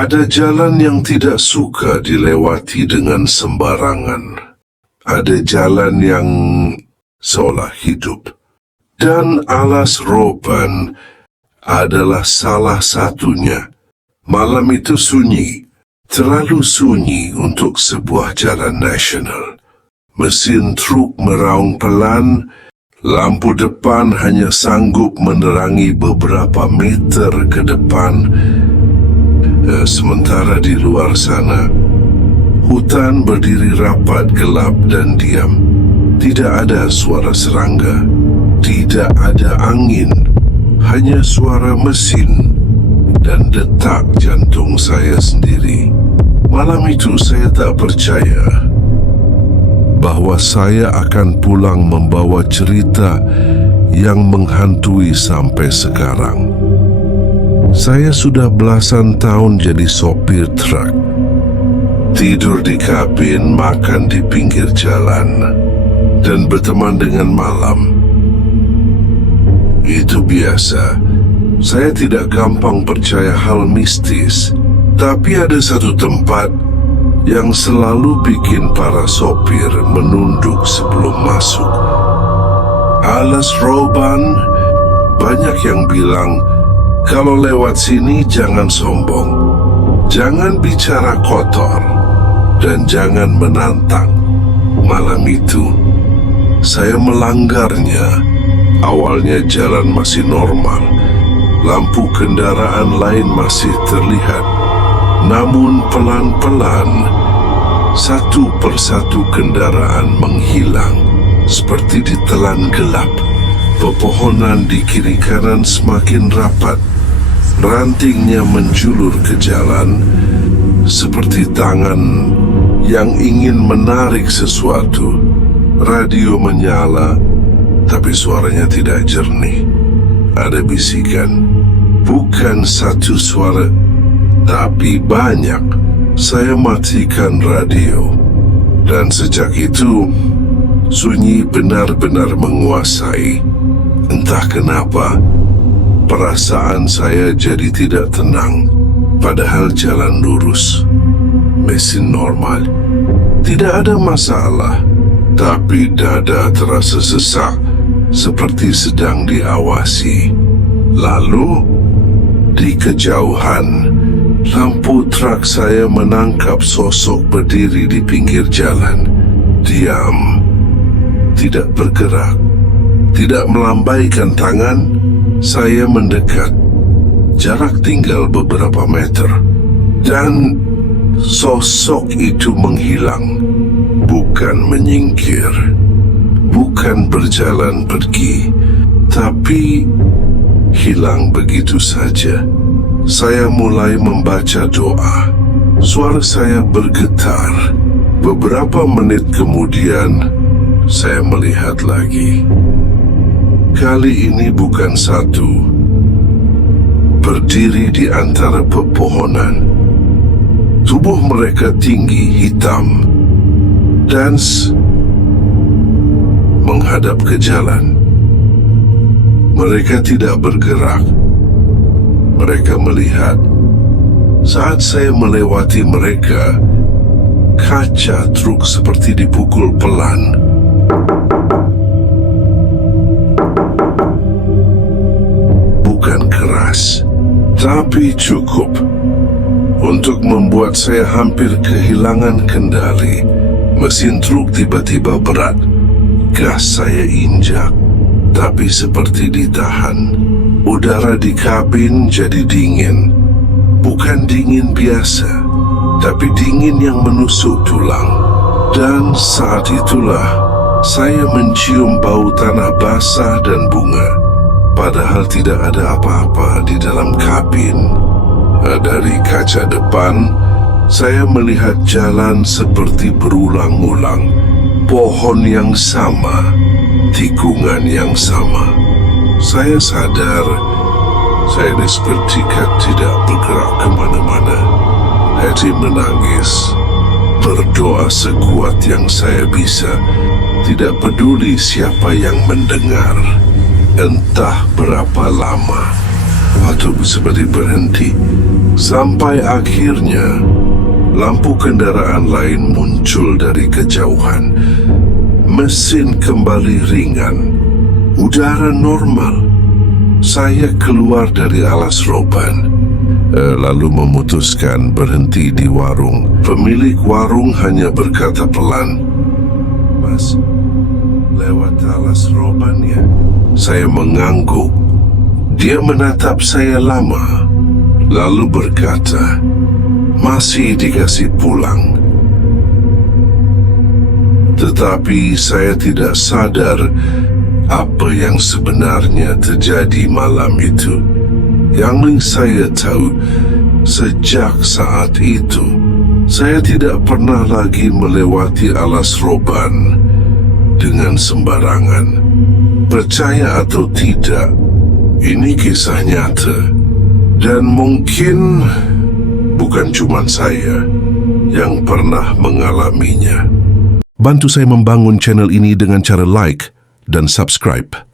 Ada jalan yang tidak suka dilewati dengan sembarangan. Ada jalan yang seolah hidup. Dan Alas Roban adalah salah satunya. Malam itu sunyi, terlalu sunyi untuk sebuah jalan nasional. Mesin truk meraung pelan, lampu depan hanya sanggup menerangi beberapa meter ke depan. Sementara di luar sana, hutan berdiri rapat, gelap dan diam. Tidak ada suara serangga, tidak ada angin, hanya suara mesin dan detak jantung saya sendiri. Malam itu saya tak percaya bahwa saya akan pulang membawa cerita yang menghantui sampai sekarang. Saya sudah belasan tahun jadi sopir truk. Tidur di kabin, makan di pinggir jalan, dan berteman dengan malam. Itu biasa. Saya tidak gampang percaya hal mistis, tapi ada satu tempat yang selalu bikin para sopir menunduk sebelum masuk. Alas Roban. Banyak yang bilang, kalau lewat sini jangan sombong, jangan bicara kotor, dan jangan menantang. Malam itu, saya melanggarnya. Awalnya jalan masih normal, lampu kendaraan lain masih terlihat. Namun pelan-pelan, satu persatu kendaraan menghilang, seperti ditelan gelap. Pepohonan di kiri kanan semakin rapat. Rantingnya menjulur ke jalan, seperti tangan yang ingin menarik sesuatu. Radio menyala, tapi suaranya tidak jernih. Ada bisikan, bukan satu suara, tapi banyak. Saya matikan radio, dan sejak itu, sunyi benar-benar menguasai. Entah kenapa, perasaan saya jadi tidak tenang, padahal jalan lurus, mesin normal, tidak ada masalah. Tapi dada terasa sesak, seperti sedang diawasi. Lalu, di kejauhan, lampu truk saya menangkap sosok berdiri di pinggir jalan. Diam, tidak bergerak, tidak melambaikan tangan. Saya mendekat, jarak tinggal beberapa meter, dan sosok itu menghilang. Bukan menyingkir, bukan berjalan pergi, tapi hilang begitu saja. Saya mulai membaca doa. Suara saya bergetar. Beberapa menit kemudian, saya melihat lagi. Kali ini bukan satu, berdiri di antara pepohonan. Tubuh mereka tinggi, hitam, dan menghadap ke jalan. Mereka tidak bergerak. Mereka melihat. Saat saya melewati mereka, kaca truk seperti dipukul pelan. Bukan keras, tapi cukup untuk membuat saya hampir kehilangan kendali. Mesin truk tiba-tiba berat. Gas saya injak, tapi seperti ditahan. Udara di kabin jadi dingin. Bukan dingin biasa, tapi dingin yang menusuk tulang. Dan saat itulah saya mencium bau tanah basah dan bunga. Padahal tidak ada apa-apa di dalam kabin. Dari kaca depan, saya melihat jalan seperti berulang-ulang. Pohon yang sama, tikungan yang sama. Saya sadar, saya sepertinya tidak bergerak kemana-mana. Hati menangis, berdoa sekuat yang saya bisa. Tidak peduli siapa yang mendengar. Entah berapa lama, waktu seperti berhenti. Sampai akhirnya lampu kendaraan lain muncul dari kejauhan. Mesin kembali ringan. Udara normal. Saya keluar dari alas roban, lalu memutuskan berhenti di warung. Pemilik warung hanya berkata pelan, "Mas, lewat alas roban ya?" Saya mengangguk. Dia menatap saya lama, lalu berkata, "Masih dikasih pulang." Tetapi saya tidak sadar apa yang sebenarnya terjadi malam itu. Yang saya tahu, sejak saat itu, saya tidak pernah lagi melewati alas roban dengan sembarangan. Percaya atau tidak, ini kisah nyata. Dan mungkin bukan cuma saya yang pernah mengalaminya. Bantu saya membangun channel ini dengan cara like dan subscribe.